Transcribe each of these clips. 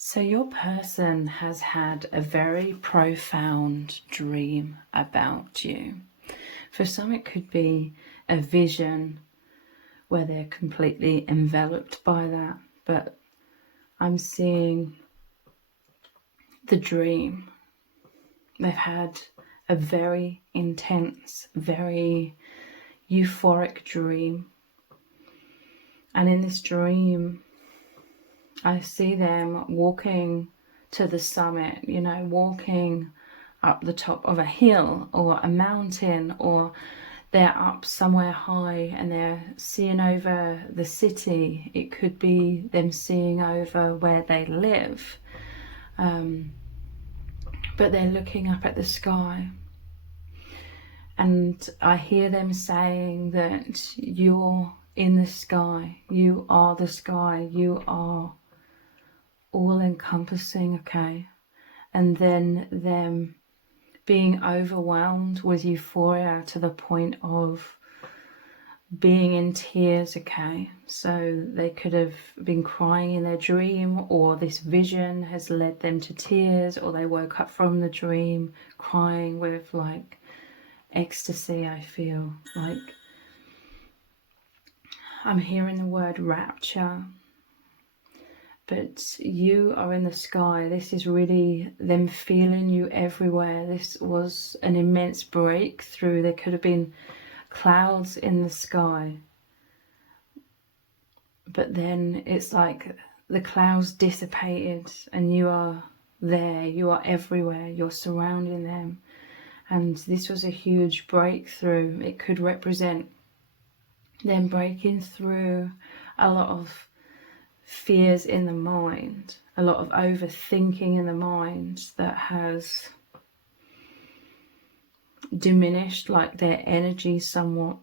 So your person has had a very profound dream about you. For some it could be a vision where they're completely enveloped by that, but I'm seeing the dream. They've had a very intense, very euphoric dream. And in this dream, I see them walking to the summit, walking up the top of a hill or a mountain, or they're up somewhere high and they're seeing over the city. It could be them seeing over where they live. But they're looking up at the sky. And I hear them saying that you're in the sky. You are the sky. You are all-encompassing, okay? And then them being overwhelmed with euphoria to the point of being in tears, okay? So they could have been crying in their dream, or this vision has led them to tears, or they woke up from the dream crying with like ecstasy. I feel like I'm hearing the word rapture. But you are in the sky. This is really them feeling you everywhere. This was an immense breakthrough. There could have been clouds in the sky, but then it's like the clouds dissipated and you are there. You are everywhere. You're surrounding them. And this was a huge breakthrough. It could represent them breaking through a lot of fears in the mind, a lot of overthinking in the mind that has diminished like their energy somewhat.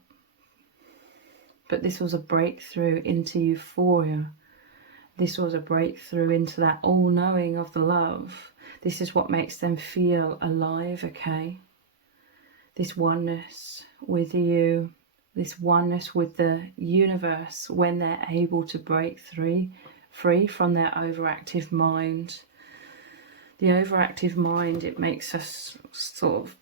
But this was a breakthrough into euphoria. This was a breakthrough into that all-knowing of the love. This is what makes them feel alive, okay? This oneness with you, this oneness with the universe, when they're able to break free from their overactive mind. The overactive mind, it makes us sort of,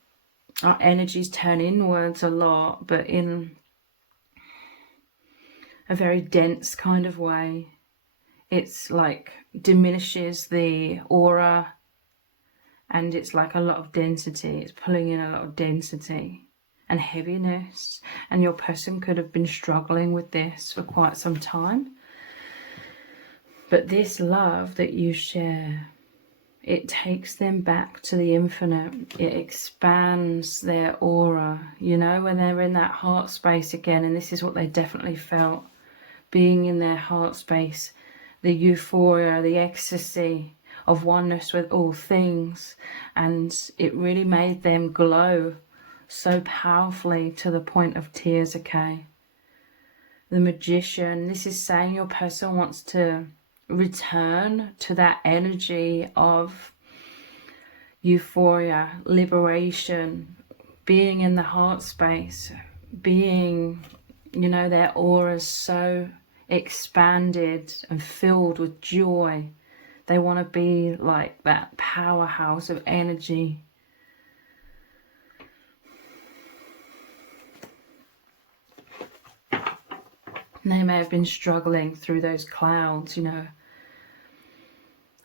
our energies turn inwards a lot, but in a very dense kind of way. It's like diminishes the aura, and it's like a lot of density. It's pulling in a lot of density and heaviness, and your person could have been struggling with this for quite some time. But this love that you share, it takes them back to the infinite. It expands their aura, when they're in that heart space again. And this is what they definitely felt, being in their heart space, the euphoria, the ecstasy of oneness with all things. And it really made them glow so powerfully to the point of tears, okay? The Magician, this is saying your person wants to return to that energy of euphoria, liberation, being in the heart space, being, their aura's so expanded and filled with joy. They want to be like that powerhouse of energy. They may have been struggling through those clouds,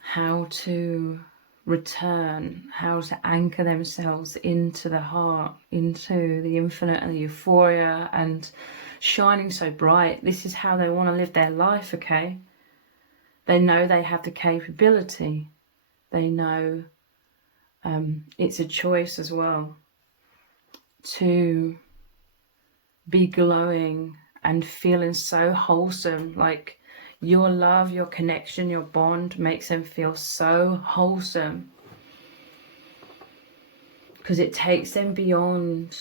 how to return, how to anchor themselves into the heart, into the infinite and the euphoria, and shining so bright. This is how they want to live their life, okay? They know they have the capability. They know it's a choice as well to be glowing and feeling so wholesome. Like your love, your connection, your bond makes them feel so wholesome, because it takes them beyond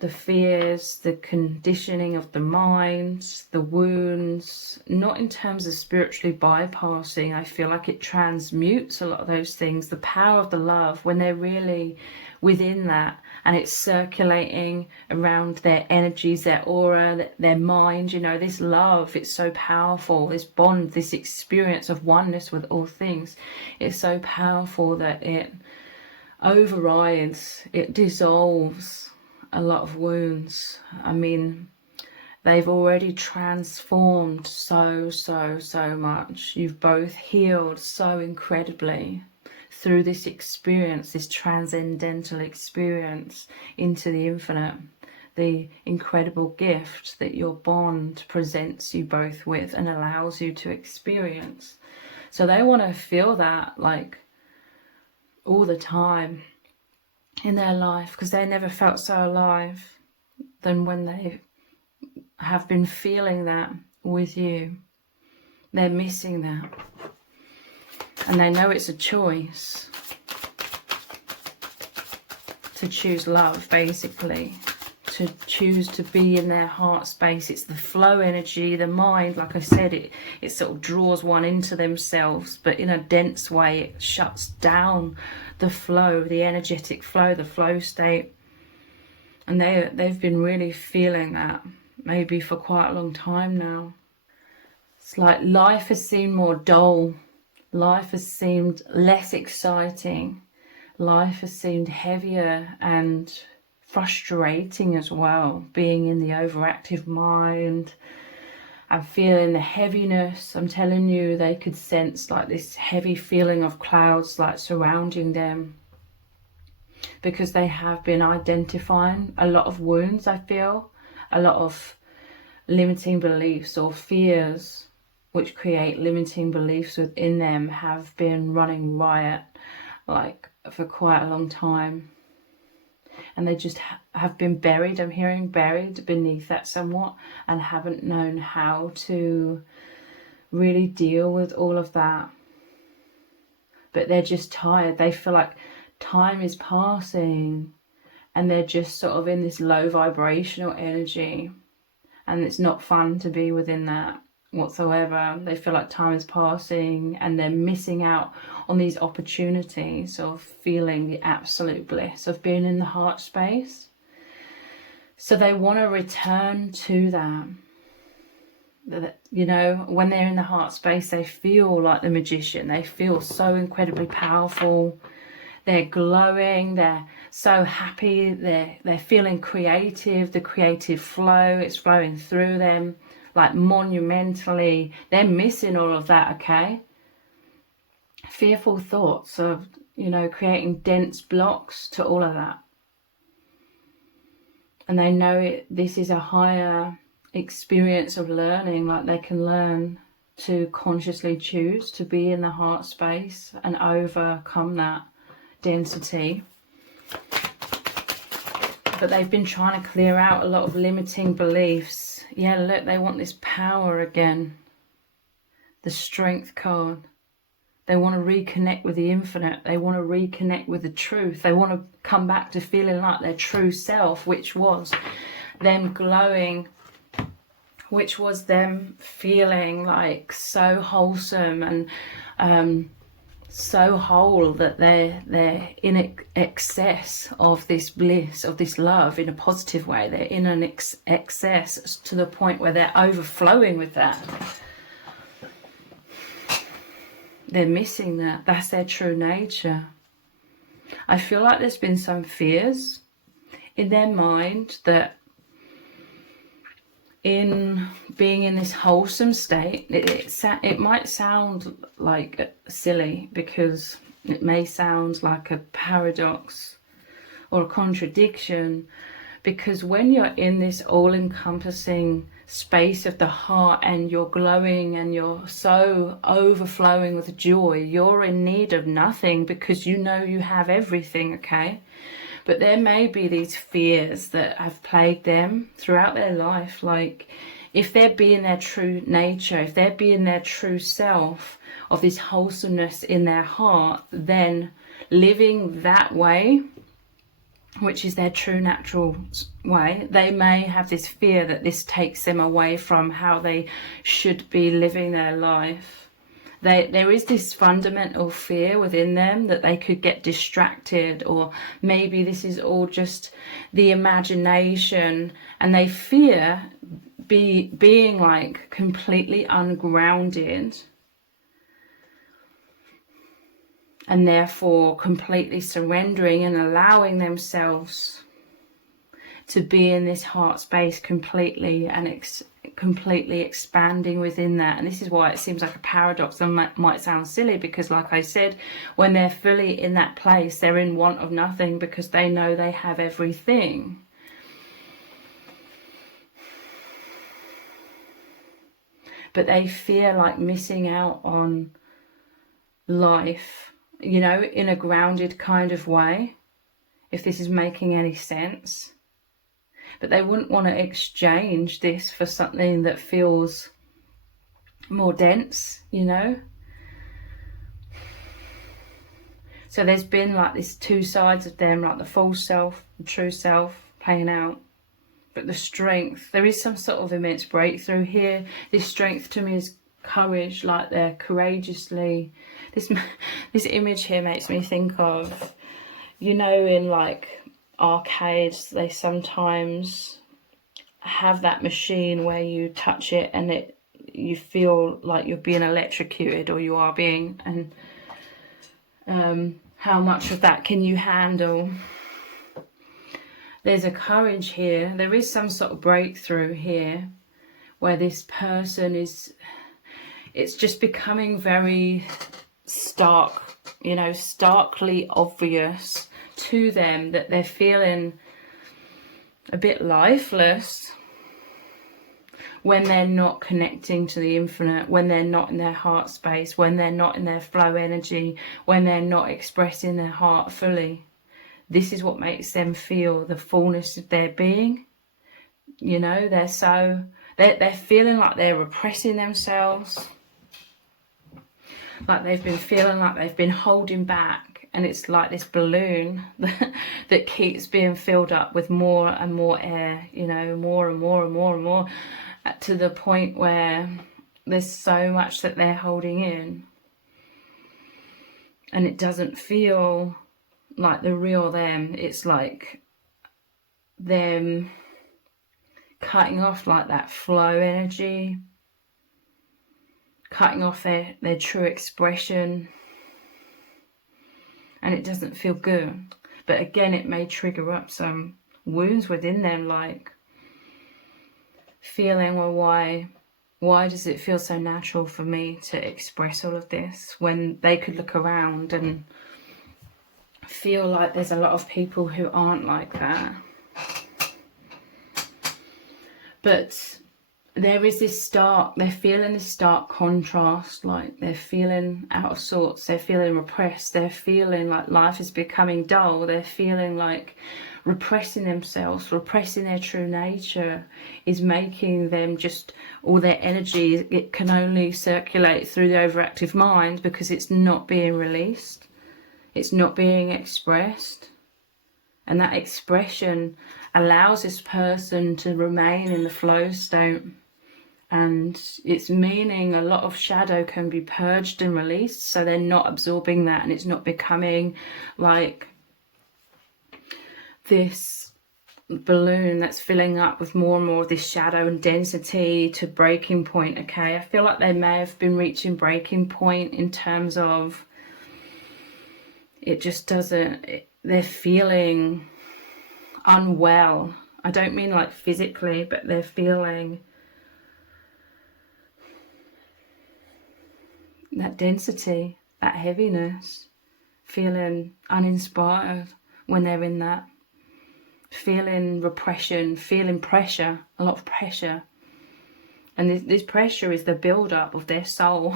the fears, the conditioning of the mind, the wounds, not in terms of spiritually bypassing. I feel like it transmutes a lot of those things, the power of the love, when they're really within that, and it's circulating around their energies, their aura, their mind. You know, this love, it's so powerful, this bond, this experience of oneness with all things, it's so powerful that it overrides, it dissolves a lot of wounds. I mean, they've already transformed so much. You've both healed so incredibly through this experience, this transcendental experience into the infinite, the incredible gift that your bond presents you both with and allows you to experience. So they want to feel that, like, all the time in their life, because they never felt so alive than when they have been feeling that with you. They're missing that, and they know it's a choice to choose love, basically, to choose to be in their heart space. It's the flow energy, the mind, like I said, it sort of draws one into themselves, but in a dense way. It shuts down the flow, the energetic flow, the flow state. And they've been really feeling that, maybe for quite a long time now. It's like life has seemed more dull. Life has seemed less exciting. Life has seemed heavier and frustrating as well, being in the overactive mind and feeling the heaviness. I'm telling you, they could sense like this heavy feeling of clouds like surrounding them, because they have been identifying a lot of wounds. I feel a lot of limiting beliefs or fears which create limiting beliefs within them have been running riot, like, for quite a long time. And they just have been buried, I'm hearing, buried beneath that somewhat, and haven't known how to really deal with all of that. But they're just tired. They feel like time is passing, and they're just sort of in this low vibrational energy, and it's not fun to be within that whatsoever. They feel like time is passing, and they're missing out on these opportunities of feeling the absolute bliss of being in the heart space. So they want to return to that. You know, when they're in the heart space, they feel like the magician. They feel so incredibly powerful. They're glowing, they're so happy, they're feeling creative, the creative flow, it's flowing through them like monumentally. They're missing all of that, okay? Fearful thoughts of, you know, creating dense blocks to all of that. And they know this is a higher experience of learning, like they can learn to consciously choose to be in the heart space and overcome that density. But they've been trying to clear out a lot of limiting beliefs. Yeah, look, they want this power again. The strength card. They want to reconnect with the infinite. They want to reconnect with the truth. They want to come back to feeling like their true self, which was them glowing, which was them feeling like so wholesome and so whole, that they're in excess of this bliss, of this love, in a positive way. They're in an excess to the point where they're overflowing with that. They're missing that. That's their true nature. I feel like there's been some fears in their mind that in being in this wholesome state, it might sound like silly, because it may sound like a paradox or a contradiction, because when you're in this all-encompassing space of the heart and you're glowing and you're so overflowing with joy, you're in need of nothing, because you know you have everything, okay? But there may be these fears that have plagued them throughout their life. Like, if they're being their true nature, if they're being their true self, of this wholesomeness in their heart, then living that way which is their true natural way, they may have this fear that this takes them away from how they should be living their life. There is this fundamental fear within them that they could get distracted, or maybe this is all just the imagination, and they fear being like completely ungrounded, and therefore completely surrendering and allowing themselves to be in this heart space completely, and completely expanding within that. And this is why it seems like a paradox and might sound silly, because like I said, when they're fully in that place, they're in want of nothing, because they know they have everything. But they fear like missing out on life, you know, in a grounded kind of way, if this is making any sense. But they wouldn't want to exchange this for something that feels more dense, you know. So there's been like this two sides of them, like the false self, the true self playing out. But the strength, there is some sort of immense breakthrough here. This strength to me is courage, like they're courageously, this image here makes me think of, you know, in like arcades, they sometimes have that machine where you touch it and you feel like you're being electrocuted, or you are being, and how much of that can you handle? There's a courage here. There is some sort of breakthrough here where this person is, it's just becoming very stark, you know, starkly obvious to them that they're feeling a bit lifeless when they're not connecting to the infinite, when they're not in their heart space, when they're not in their flow energy, when they're not expressing their heart fully. This is what makes them feel the fullness of their being. You know, they're feeling like they're repressing themselves, like they've been feeling like they've been holding back, and it's like this balloon that keeps being filled up with more and more air, you know, more and more and more and more, to the point where there's so much that they're holding in, and it doesn't feel like the real them. It's like them cutting off like that flow energy, cutting off their true expression, and it doesn't feel good. But again, it may trigger up some wounds within them, like feeling, well, why does it feel so natural for me to express all of this, when they could look around and feel like there's a lot of people who aren't like that. But there is this they're feeling this stark contrast, like they're feeling out of sorts, they're feeling repressed, they're feeling like life is becoming dull, they're feeling like repressing themselves, repressing their true nature is making them just, all their energy, it can only circulate through the overactive mind because it's not being released, it's not being expressed. And that expression allows this person to remain in the flow state. And it's meaning a lot of shadow can be purged and released, so they're not absorbing that, and it's not becoming like this balloon that's filling up with more and more of this shadow and density to breaking point. Okay, I feel like they may have been reaching breaking point in terms of it just doesn't, they're feeling unwell. I don't mean like physically, but they're feeling that density, that heaviness, feeling uninspired when they're in that, feeling repression, feeling pressure, a lot of pressure. And this pressure is the build-up of their soul,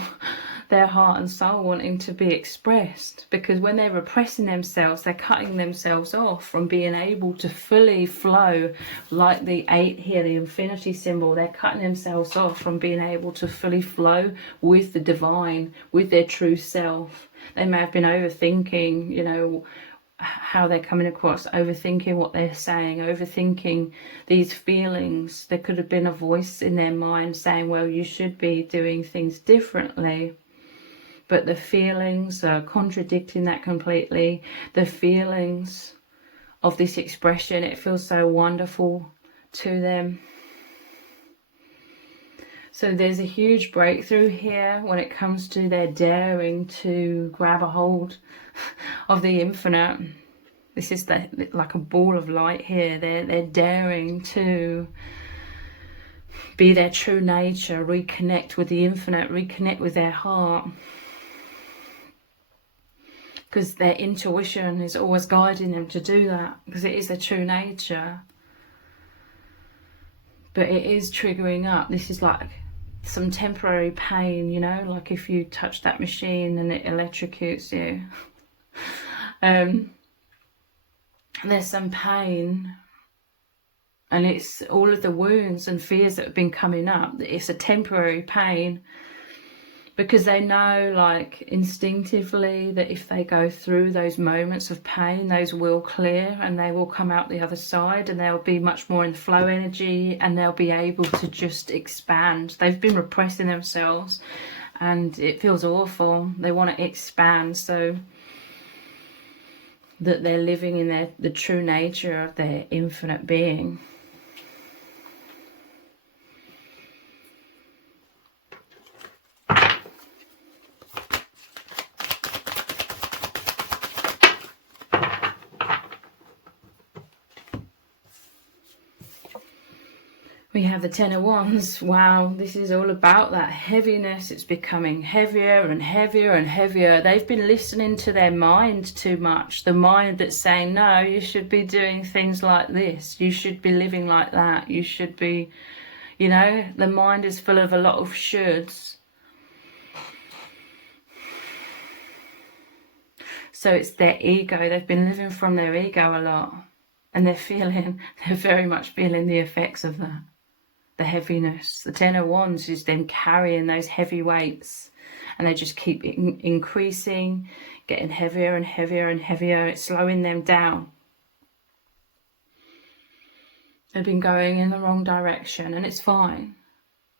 their heart and soul wanting to be expressed. Because when they're repressing themselves, they're cutting themselves off from being able to fully flow, like the 8 here, the infinity symbol. They're cutting themselves off from being able to fully flow with the divine, with their true self. They may have been overthinking, you know, how they're coming across, overthinking what they're saying, overthinking these feelings. There could have been a voice in their mind saying, well, you should be doing things differently. But the feelings are contradicting that completely. The feelings of this expression, it feels so wonderful to them. So there's a huge breakthrough here when it comes to their daring to grab a hold of the infinite. This is like a ball of light here. They're daring to be their true nature, reconnect with the infinite, reconnect with their heart. Because their intuition is always guiding them to do that, because it is their true nature. But it is triggering up. This is like some temporary pain, you know, like if you touch that machine and it electrocutes you. There's some pain, and it's all of the wounds and fears that have been coming up. It's a temporary pain, because they know, like, instinctively that if they go through those moments of pain, those will clear and they will come out the other side, and they'll be much more in flow energy, and they'll be able to just expand. They've been repressing themselves and it feels awful. They want to expand so that they're living in the true nature of their infinite being. We have the Ten of Wands. Wow, this is all about that heaviness. It's becoming heavier and heavier and heavier. They've been listening to their mind too much. The mind that's saying, no, you should be doing things like this. You should be living like that. You should be, you know, the mind is full of a lot of shoulds. So it's their ego. They've been living from their ego a lot. And they're very much feeling the effects of that. The heaviness. The Ten of Wands is them carrying those heavy weights, and they just keep increasing, getting heavier and heavier and heavier. It's slowing them down. They've been going in the wrong direction, and it's fine.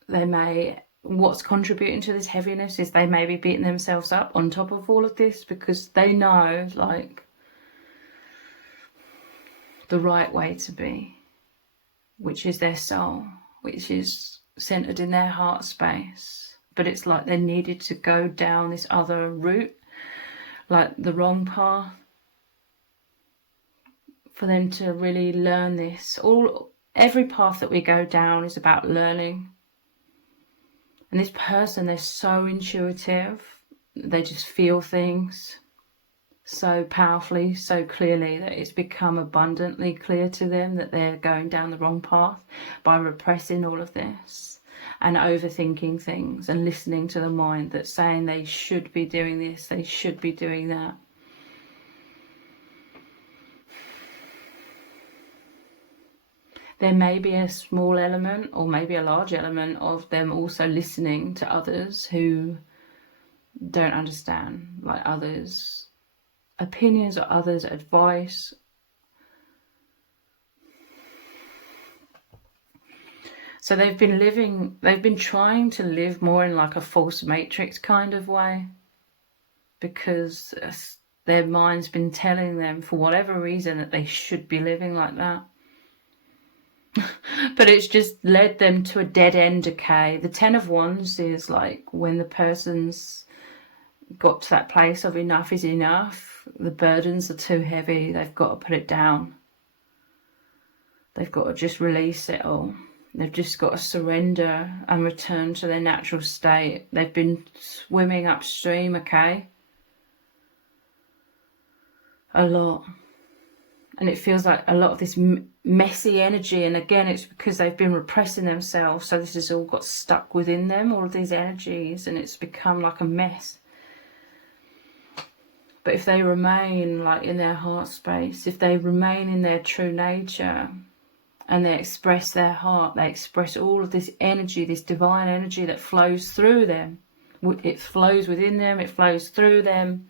What's contributing to this heaviness is they may be beating themselves up on top of all of this, because they know, like, the right way to be, which is their soul, which is centered in their heart space. But it's like they needed to go down this other route, like the wrong path, for them to really learn this. Every path that we go down is about learning. And this person, they're so intuitive. They just feel things so powerfully, so clearly, that it's become abundantly clear to them that they're going down the wrong path by repressing all of this and overthinking things and listening to the mind that's saying they should be doing this, they should be doing that. There may be a small element, or maybe a large element, of them also listening to others who don't understand, like others' opinions or others' advice. So they've been trying to live more in like a false matrix kind of way, because their mind's been telling them for whatever reason that they should be living like that. But it's just led them to a dead end decay. The Ten of Wands is like when the person's got to that place of enough is enough. The burdens are too heavy. They've got to put it down. They've got to just release it all. They've just got to surrender and return to their natural state. They've been swimming upstream, okay? A lot. And it feels like a lot of this messy energy, and again it's because they've been repressing themselves, so this has all got stuck within them, all of these energies, and it's become like a mess. But if they remain like in their heart space, if they remain in their true nature and they express their heart, they express all of this energy, this divine energy that flows through them. It flows within them, it flows through them.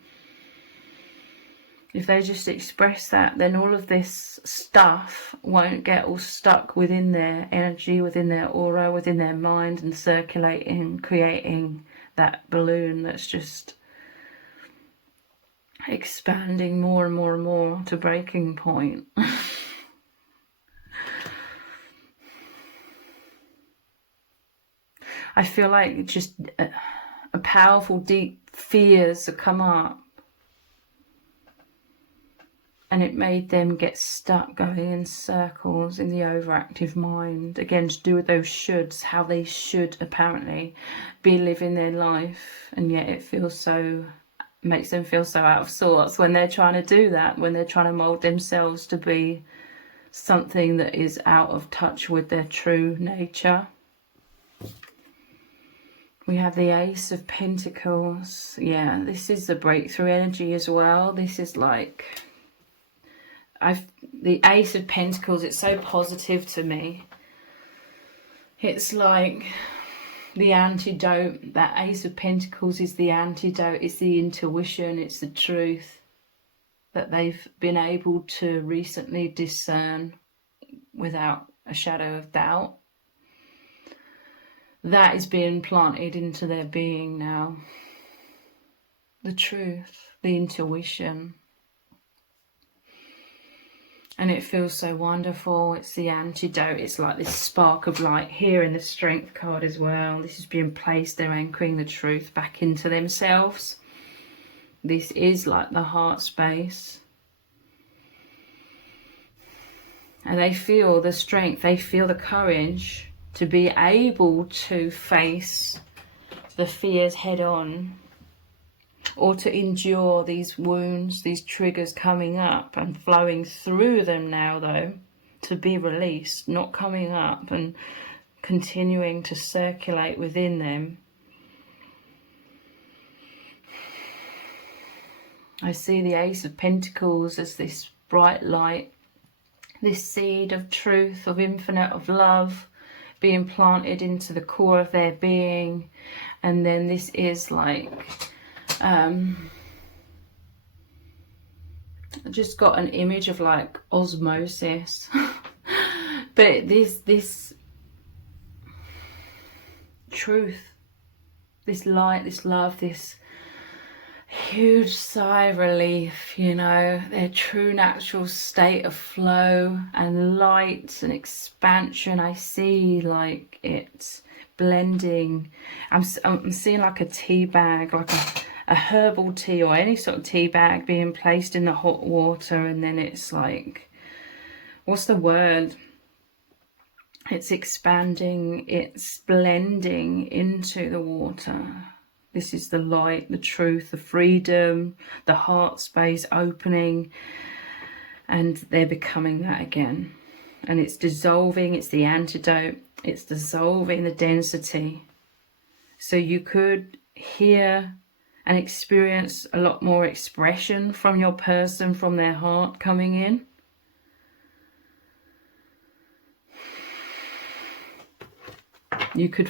If they just express that, then all of this stuff won't get all stuck within their energy, within their aura, within their mind, and circulating, creating that balloon that's just expanding more and more and more to breaking point. I feel like just a powerful, deep fears have come up. And it made them get stuck going in circles in the overactive mind. Again, to do with those shoulds, how they should apparently be living their life. And yet it feels so, makes them feel so out of sorts when they're trying to do that, when they're trying to mould themselves to be something that is out of touch with their true nature. We have the Ace of Pentacles. Yeah, this is the breakthrough energy as well. This is like... the Ace of Pentacles, it's so positive to me. It's like the antidote. That Ace of Pentacles is the antidote. It's the intuition. It's the truth that they've been able to recently discern without a shadow of doubt. That is being planted into their being now. The truth, the intuition. And it feels so wonderful. It's the antidote. It's like this spark of light here in the Strength card as well. This is being placed. They're anchoring the truth back into themselves. This is like the heart space. And they feel the strength. They feel the courage to be able to face the fears head on. Or to endure these wounds, these triggers coming up and flowing through them now, though, to be released, not coming up and continuing to circulate within them. I see the Ace of Pentacles as this bright light, this seed of truth, of infinite, of love, being planted into the core of their being. And then this is like... I just got an image of like osmosis. But this truth, this light, this love, this huge sigh of relief, you know, their true natural state of flow and light and expansion. I see like it's blending. I'm seeing like a tea bag, like a herbal tea or any sort of tea bag being placed in the hot water, and then it's like, what's the word? It's expanding, it's blending into the water. This is the light, the truth, the freedom, the heart space opening, and they're becoming that again. And it's dissolving, it's the antidote, it's dissolving the density. So you could hear and experience a lot more expression from your person, from their heart coming in. You could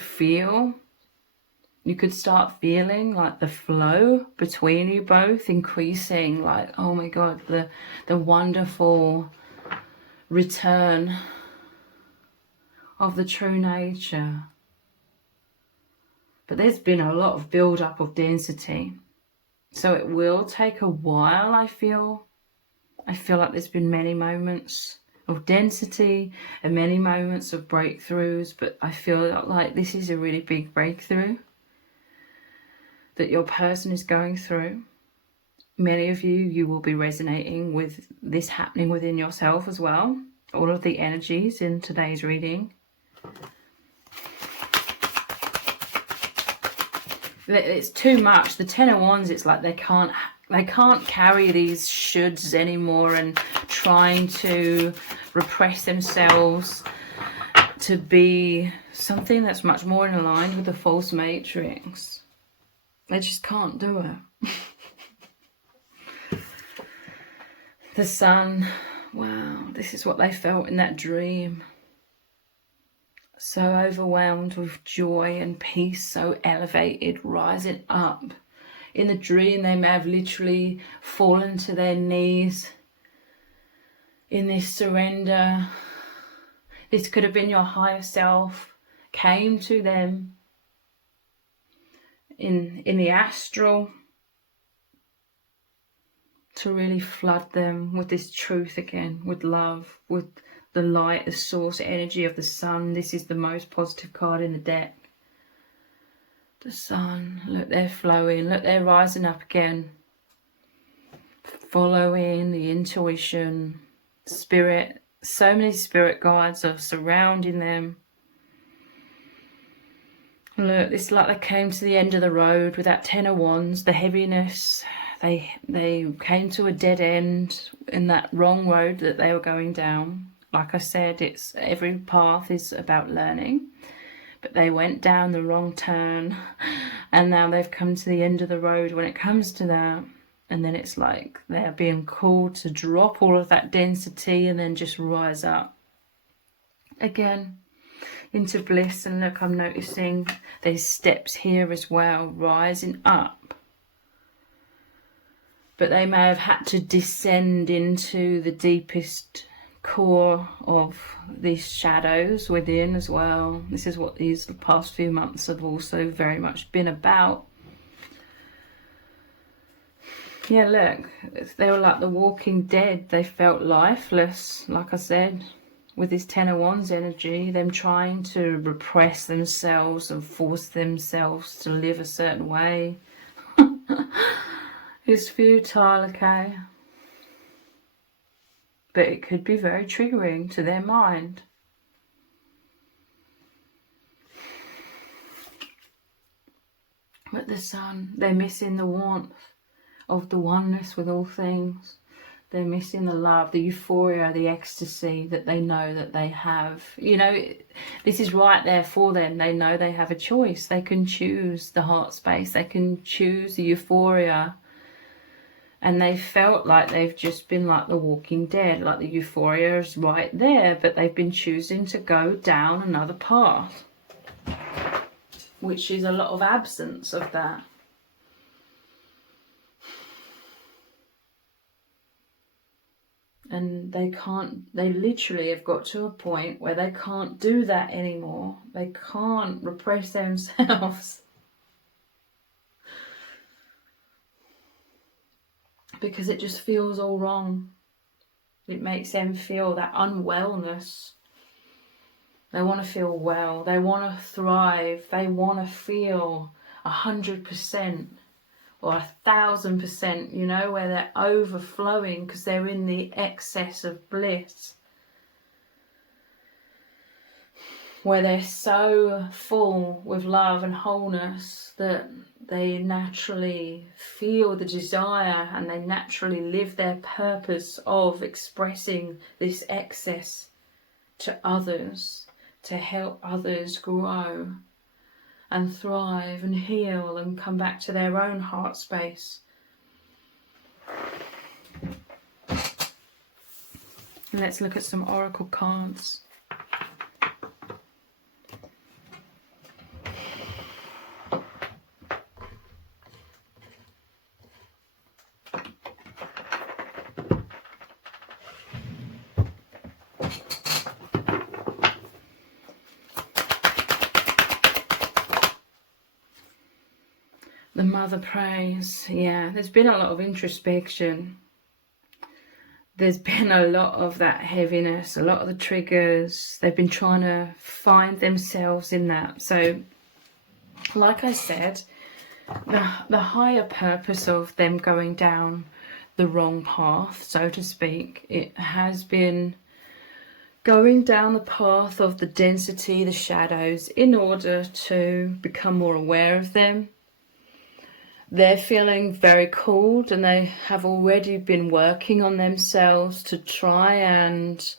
start feeling like the flow between you both increasing, like, oh my God, the wonderful return of the true nature. But there's been a lot of build-up of density. So it will take a while, I feel. I feel like there's been many moments of density and many moments of breakthroughs. But I feel like this is a really big breakthrough that your person is going through. Many of you will be resonating with this happening within yourself as well. All of the energies in today's reading. It's too much. The Ten of Wands, it's like they can't carry these shoulds anymore and trying to repress themselves to be something that's much more in line with the false matrix. They just can't do it. The Sun, wow, this is what they felt in that dream. So overwhelmed with joy and peace, so elevated, rising up in the dream they may have literally fallen to their knees in this surrender. This could have been your higher self came to them in the astral to really flood them with this truth again, with love, with the light, the source energy of the sun. This is the most positive card in the deck. The sun, look, they're flowing, look, they're rising up again. Following the intuition, spirit. So many spirit guides are surrounding them. Look, it's like they came to the end of the road with that 10 of Wands, the heaviness. They came to a dead end in that wrong road that they were going down. Like I said, it's every path is about learning. But they went down the wrong turn, and now they've come to the end of the road when it comes to that. And then it's like they're being called to drop all of that density and then just rise up again into bliss. And look, I'm noticing there's steps here as well, rising up. But they may have had to descend into the deepest core of these shadows within as well. This is what these past few months have also very much been about. Yeah, look, they were like the walking dead. They felt lifeless, like I said, with this 10 of Wands energy, them trying to repress themselves and force themselves to live a certain way. It's futile, okay? But it could be very triggering to their mind. But the sun, they're missing the warmth of the oneness with all things. They're missing the love, the euphoria, the ecstasy that they know that they have. You know, this is right there for them. They know they have a choice. They can choose the heart space. They can choose the euphoria. And they felt like they've just been like the walking dead, like the euphoria is right there, but they've been choosing to go down another path, which is a lot of absence of that. And they literally have got to a point where they can't do that anymore. They can't repress themselves. Because it just feels all wrong. It makes them feel that unwellness. They want to feel well. They want to thrive. They want to feel 100% or 1,000%, you know, where they're overflowing because they're in the excess of bliss. Where they're so full with love and wholeness that they naturally feel the desire and they naturally live their purpose of expressing this excess to others, to help others grow and thrive and heal and come back to their own heart space. Let's look at some oracle cards. The Mother prays. Yeah, there's been a lot of introspection. There's been a lot of that heaviness, a lot of the triggers. They've been trying to find themselves in that. So, like I said, the higher purpose of them going down the wrong path, so to speak, it has been going down the path of the density, the shadows, in order to become more aware of them. They're feeling very called and they have already been working on themselves to try and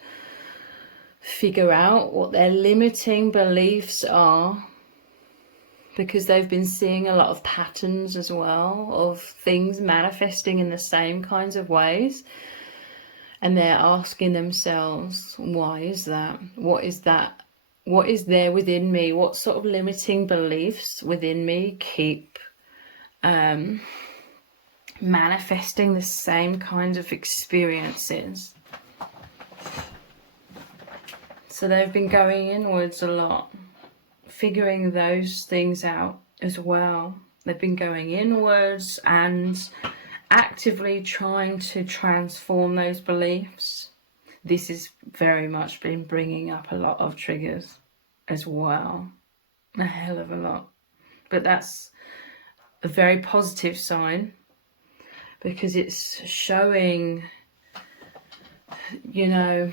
figure out what their limiting beliefs are, because they've been seeing a lot of patterns as well of things manifesting in the same kinds of ways. And they're asking themselves, why is that? What is that? What is there within me? What sort of limiting beliefs within me keep manifesting the same kind of experiences. So they've been going inwards a lot, figuring those things out as well. They've been going inwards and actively trying to transform those beliefs. This has very much been bringing up a lot of triggers as well. A hell of a lot. But that's a very positive sign, because it's showing, you know,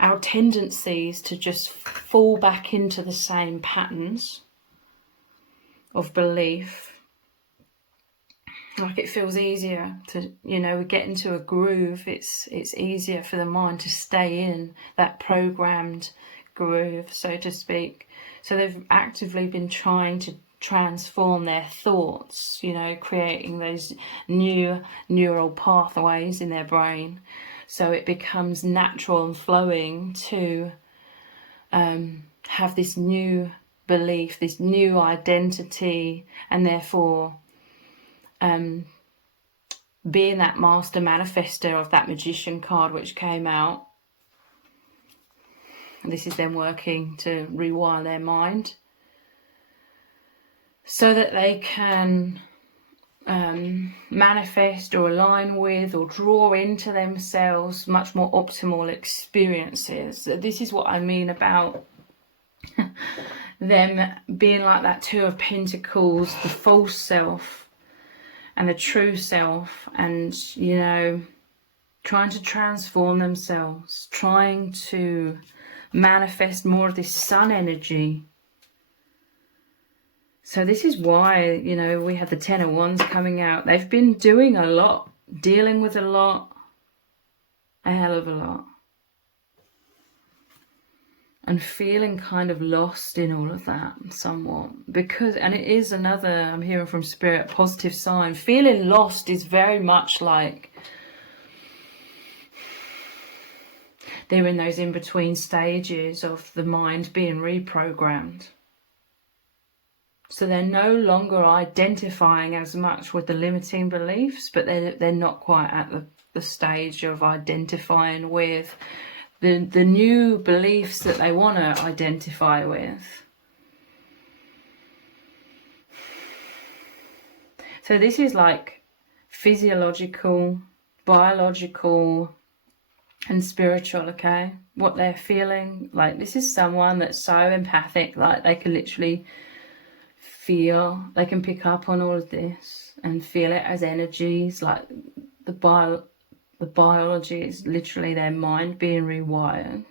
our tendencies to just fall back into the same patterns of belief. Like, it feels easier to, you know, we get into a groove. It's easier for the mind to stay in that programmed groove, so to speak. So they've actively been trying to transform their thoughts, you know, creating those new neural pathways in their brain, so it becomes natural and flowing to have this new belief, this new identity, and therefore being that master manifester of that magician card which came out. And this is them working to rewire their mind so that they can manifest or align with or draw into themselves much more optimal experiences. This is what I mean about them being like that Two of Pentacles, the false self and the true self, and, you know, trying to transform themselves, trying to manifest more of this sun energy. So this is why, you know, we had the Ten of Wands coming out. They've been doing a lot, dealing with a lot, a hell of a lot, and feeling kind of lost in all of that somewhat. Because, and it is another, I'm hearing from Spirit, positive sign. Feeling lost is very much like they're in those in-between stages of the mind being reprogrammed. So they're no longer identifying as much with the limiting beliefs, but they're not quite at the stage of identifying with the new beliefs that they want to identify with. So this is like physiological, biological, and spiritual, okay? What they're feeling. Like, this is someone that's so empathic, like they can literally feel, they can pick up on all of this and feel it as energies. Like the biology is literally their mind being rewired.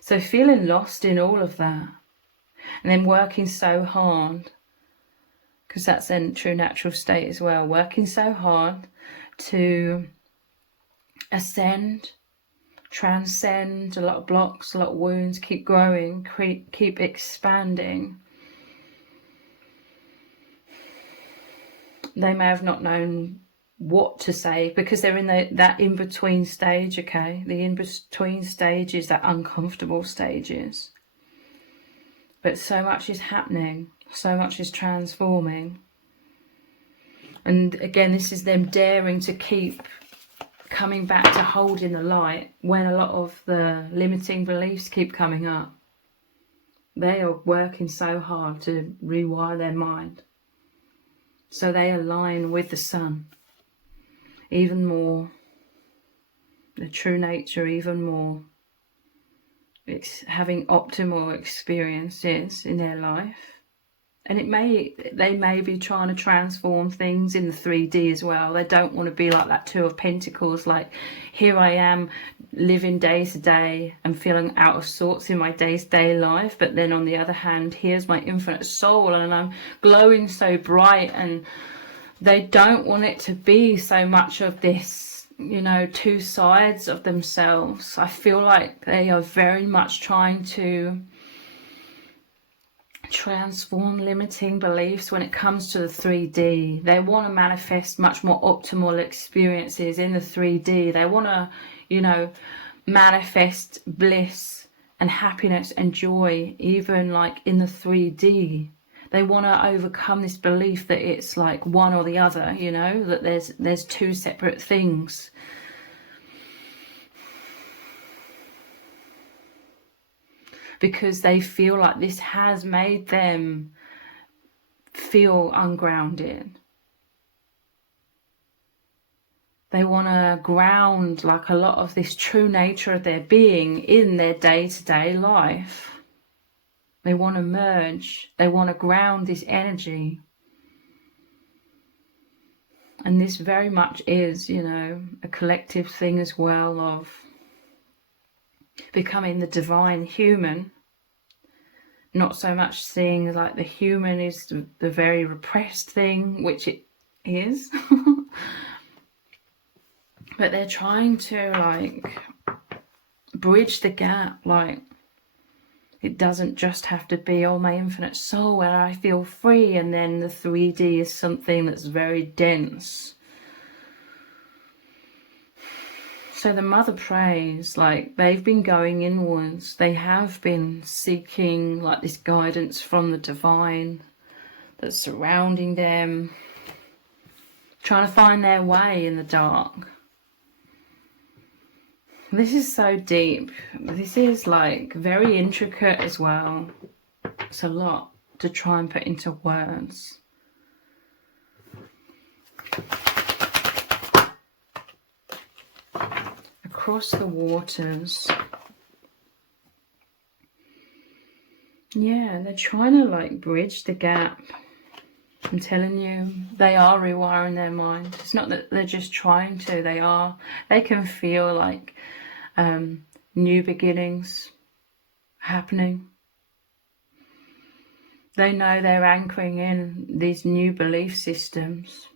So feeling lost in all of that, and then working so hard, because that's a true natural state as well, working so hard to ascend, transcend a lot of blocks, a lot of wounds, keep growing, keep expanding. They may have not known what to say because they're in that in-between stage, okay? The in-between stage is that uncomfortable stages. But so much is happening, so much is transforming. And again, this is them daring to keep coming back to holding the light when a lot of the limiting beliefs keep coming up. They are working so hard to rewire their mind, so they align with the sun even more, the true nature even more. It's having optimal experiences in their life. And they may be trying to transform things in the 3D as well. They don't want to be like that Two of Pentacles, like, here I am living day to day and feeling out of sorts in my day-to-day life, but then on the other hand, here's my infinite soul and I'm glowing so bright. And they don't want it to be so much of this, you know, two sides of themselves. I feel like they are very much trying to transform limiting beliefs when it comes to the 3D. They want to manifest much more optimal experiences in the 3D. They want to, you know, manifest bliss and happiness and joy, even like in the 3D. They want to overcome this belief that it's like one or the other, you know, that there's two separate things. Because they feel like this has made them feel ungrounded. They want to ground like a lot of this true nature of their being in their day-to-day life. They want to merge. They want to ground this energy. And this very much is, you know, a collective thing as well of becoming the divine human. Not so much seeing like the human is the very repressed thing, which it is. But they're trying to like bridge the gap. Like, it doesn't just have to be, oh, my infinite soul where I feel free, and then the 3D is something that's very dense. So the mother prays, like they've been going inwards. They have been seeking like this guidance from the divine that's surrounding them, trying to find their way in the dark. This is so deep. This is like very intricate as well. It's a lot to try and put into words. Across the waters. Yeah, they're trying to like bridge the gap. I'm telling you, they are rewiring their mind. It's not that they're just trying to, they can feel like new beginnings happening. They know they're anchoring in these new belief systems.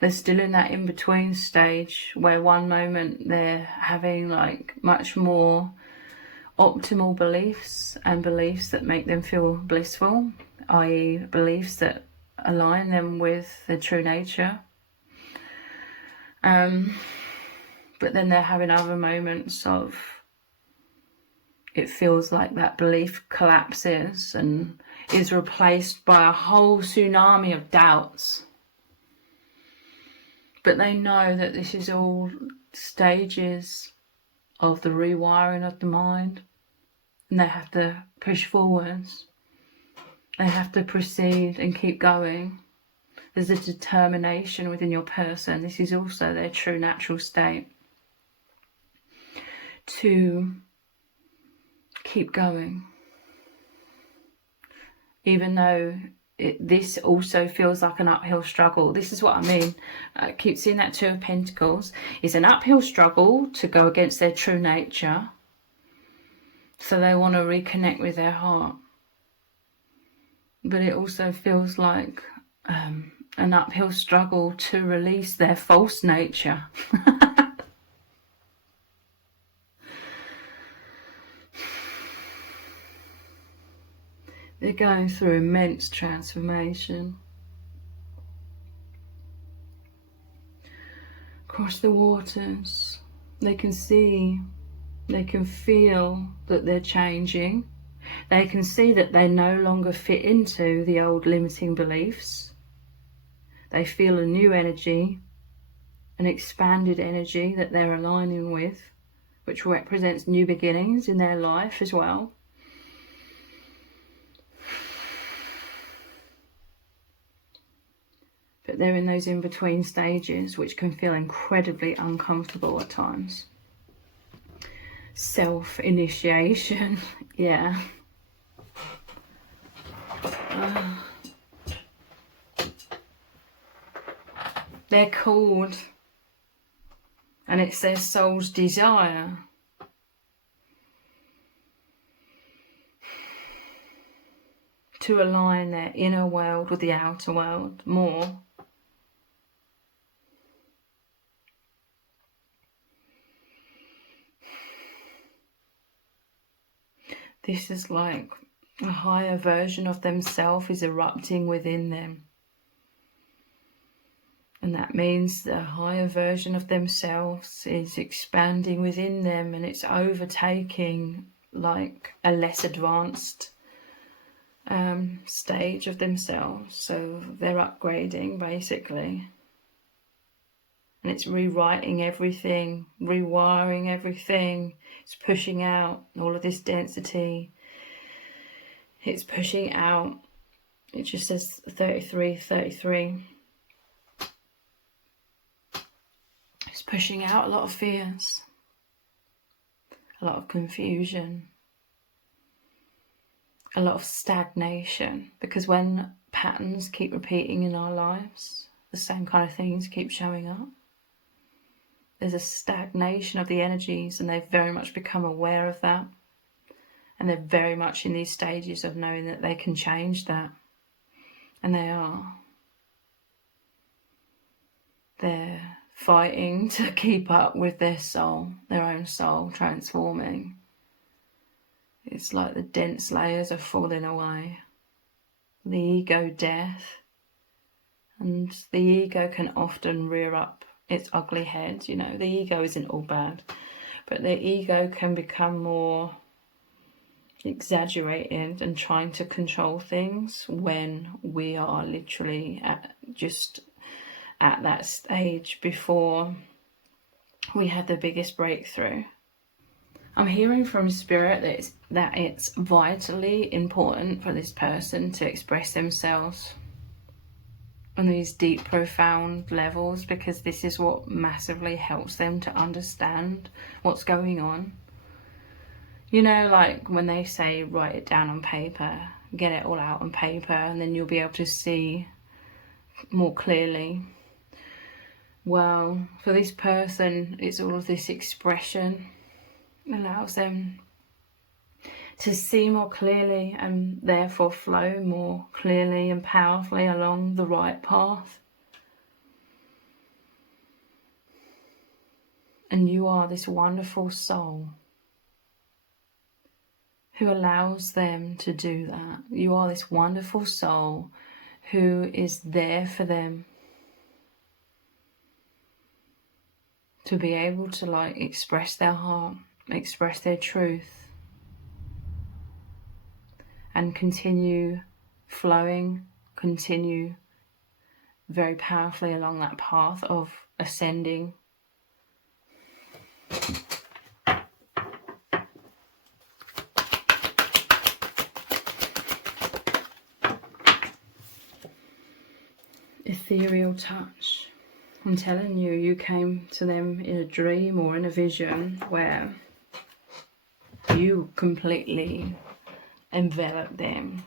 They're still in that in-between stage where one moment they're having like much more optimal beliefs and beliefs that make them feel blissful, i.e. beliefs that align them with their true nature. But then they're having other moments of it feels like that belief collapses and is replaced by a whole tsunami of doubts. But they know that this is all stages of the rewiring of the mind, and they have to push forwards. They have to proceed and keep going. There's a determination within your person. This is also their true natural state. To keep going. Even though this also feels like an uphill struggle. This is what I mean. I keep seeing that Two of Pentacles. It's an uphill struggle to go against their true nature. So they want to reconnect with their heart. But it also feels like an uphill struggle to release their false nature. They're going through immense transformation. Across the waters, they can see, they can feel that they're changing. They can see that they no longer fit into the old limiting beliefs. They feel a new energy, an expanded energy that they're aligning with, which represents new beginnings in their life as well. But they're in those in-between stages, which can feel incredibly uncomfortable at times. Self-initiation, yeah. They're called, and it's their soul's desire to align their inner world with the outer world more. This is like a higher version of themselves is erupting within them. And that means the higher version of themselves is expanding within them, and it's overtaking like a less advanced stage of themselves. So they're upgrading basically. And it's rewriting everything, rewiring everything. It's pushing out all of this density. It's pushing out. It just says 33, 33. It's pushing out a lot of fears, a lot of confusion, a lot of stagnation. Because when patterns keep repeating in our lives, the same kind of things keep showing up. There's a stagnation of the energies, and they've very much become aware of that. And they're very much in these stages of knowing that they can change that. And they are. They're fighting to keep up with their soul, their own soul transforming. It's like the dense layers are falling away. The ego death. And the ego can often rear up its ugly head. You know, the ego isn't all bad, but the ego can become more exaggerated and trying to control things when we are literally at that stage before we had the biggest breakthrough. I'm hearing from Spirit that it's vitally important for this person to express themselves on these deep, profound levels, because this is what massively helps them to understand what's going on. You know, like when they say write it down on paper, get it all out on paper, and then you'll be able to see more clearly. Well, for this person, it's all of this expression allows them to see more clearly and therefore flow more clearly and powerfully along the right path. And you are this wonderful soul who allows them to do that. You are this wonderful soul who is there for them to be able to like express their heart, express their truth, and continue flowing, continue very powerfully along that path of ascending. Ethereal touch. I'm telling you, you came to them in a dream or in a vision where you completely envelop them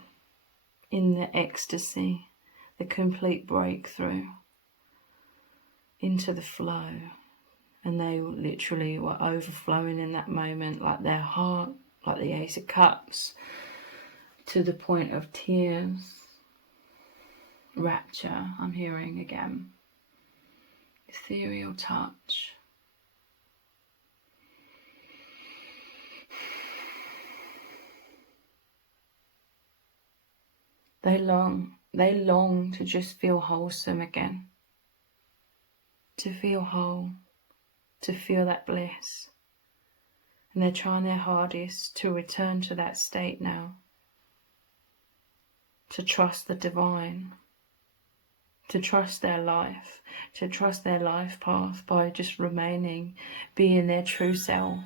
in the ecstasy, the complete breakthrough into the flow. And they literally were overflowing in that moment, like their heart, like the Ace of Cups, to the point of tears, rapture. I'm hearing again. Ethereal touch. They long to just feel wholesome again, to feel whole, to feel that bliss. And they're trying their hardest to return to that state now, to trust the divine, to trust their life, to trust their life path by just remaining, being their true self.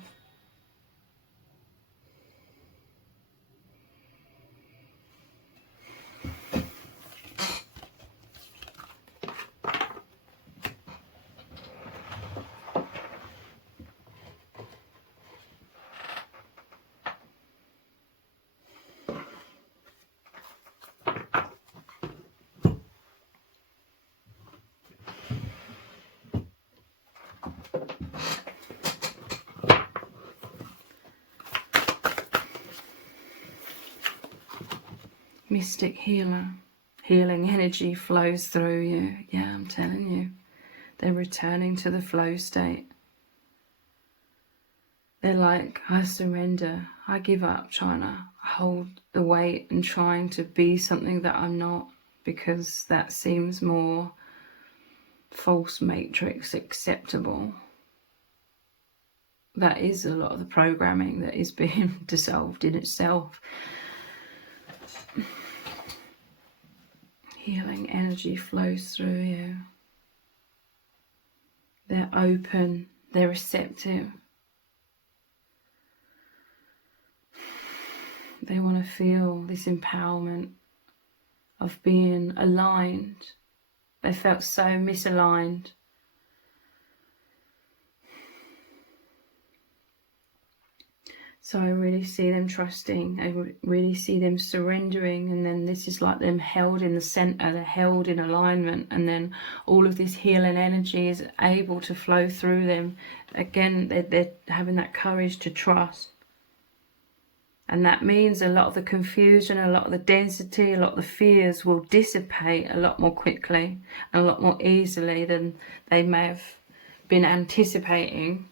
Mystic healer. Healing energy flows through you. Yeah, I'm telling you. They're returning to the flow state. They're like, I surrender. I give up trying to hold the weight and trying to be something that I'm not, because that seems more false matrix acceptable. that is a lot of the programming that is being dissolved in itself. Healing energy flows through you. They're open, they're receptive. They want to feel this empowerment of being aligned. They felt so misaligned. So I really see them trusting, I really see them surrendering, and then this is like them held in the center, they're held in alignment, and then all of this healing energy is able to flow through them. Again, they're having that courage to trust. And that means a lot of the confusion, a lot of the density, a lot of the fears will dissipate a lot more quickly and a lot more easily than they may have been anticipating.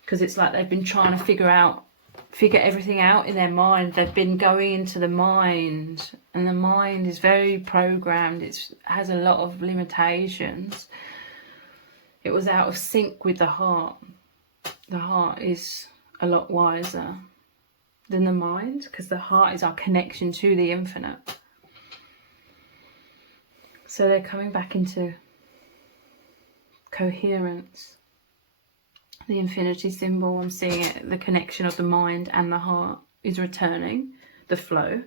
Because it's like they've been trying to figure everything out in their mind. They've been going into the mind, and the mind is very programmed. It has a lot of limitations. It was out of sync with the heart. The heart is a lot wiser than the mind, because the heart is our connection to the infinite. So they're coming back into coherence. The infinity symbol, I'm seeing it, the connection of the mind and the heart is returning, the flow.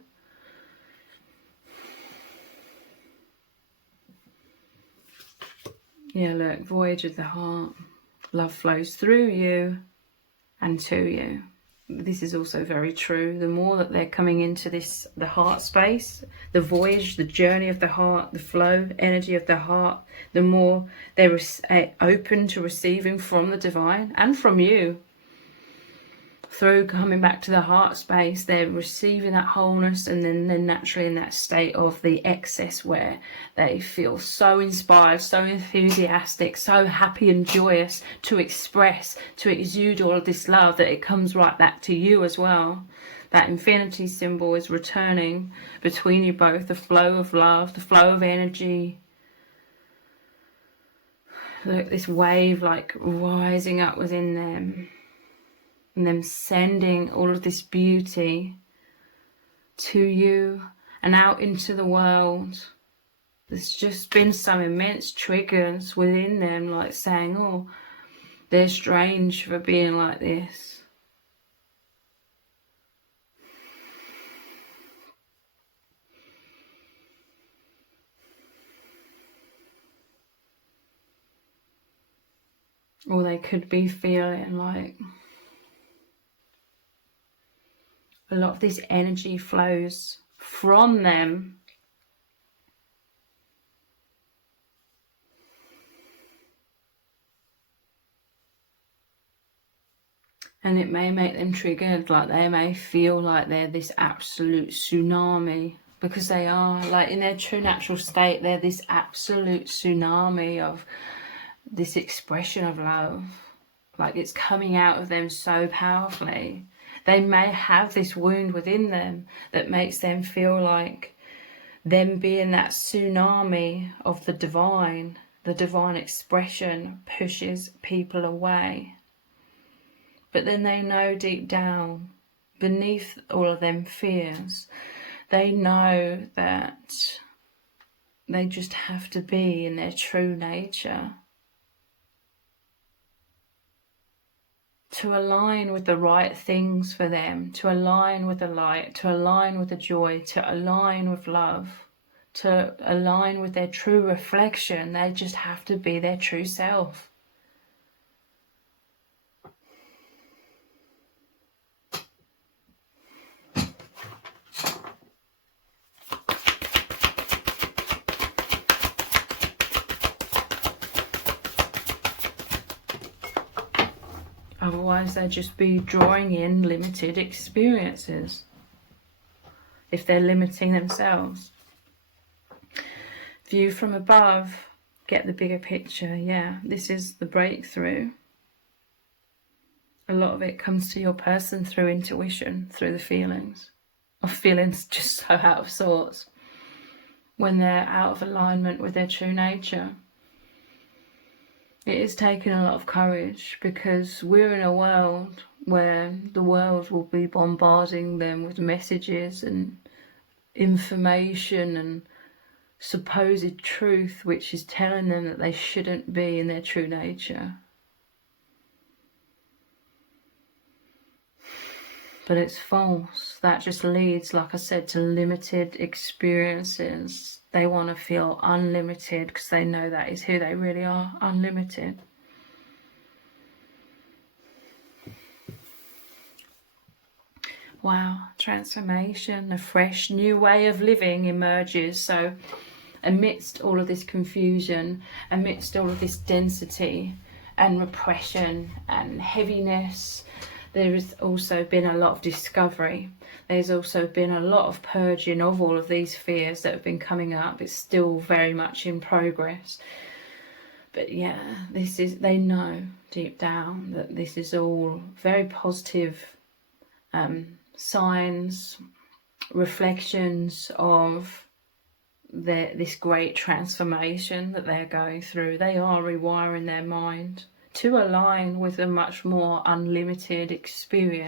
Yeah, look, voyage of the heart. Love flows through you and to you. This is also very true. The more that they're coming into this, the heart space, the voyage, the journey of the heart, the flow, energy of the heart, the more they're open to receiving from the divine and from you. Through coming back to the heart space, they're receiving that wholeness, and then they're naturally in that state of the excess where they feel so inspired, so enthusiastic, so happy and joyous to express, to exude all of this love, that it comes right back to you as well. That infinity symbol is returning between you both, the flow of love, the flow of energy. Look, this wave like rising up within them. And them sending all of this beauty to you and out into the world. There's just been some immense triggers within them, like saying, oh, they're strange for being like this. Or they could be feeling like a lot of this energy flows from them and it may make them triggered, like they may feel like they're this absolute tsunami, because they are, like in their true natural state, they're this absolute tsunami of this expression of love, like it's coming out of them so powerfully. They may have this wound within them that makes them feel like them being that tsunami of the divine expression pushes people away. But then they know deep down, beneath all of them fears, they know that they just have to be in their true nature. To align with the right things for them, to align with the light, to align with the joy, to align with love, to align with their true reflection. They just have to be their true self. Otherwise, they'd just be drawing in limited experiences if they're limiting themselves. View from above, get the bigger picture. Yeah, this is the breakthrough. A lot of it comes to your person through intuition, through the feelings, or feelings just so out of sorts when they're out of alignment with their true nature. It is taking a lot of courage, because we're in a world where the world will be bombarding them with messages and information and supposed truth, which is telling them that they shouldn't be in their true nature. But it's false. That just leads, like I said, to limited experiences. They want to feel unlimited because they know that is who they really are, unlimited. Wow, transformation, a fresh new way of living emerges. So amidst all of this confusion, amidst all of this density and repression and heaviness, there has also been a lot of discovery. There's also been a lot of purging of all of these fears that have been coming up. It's still very much in progress. But yeah, they know deep down that this is all very positive signs, reflections of this great transformation that they're going through. They are rewiring their mind to align with a much more unlimited experience.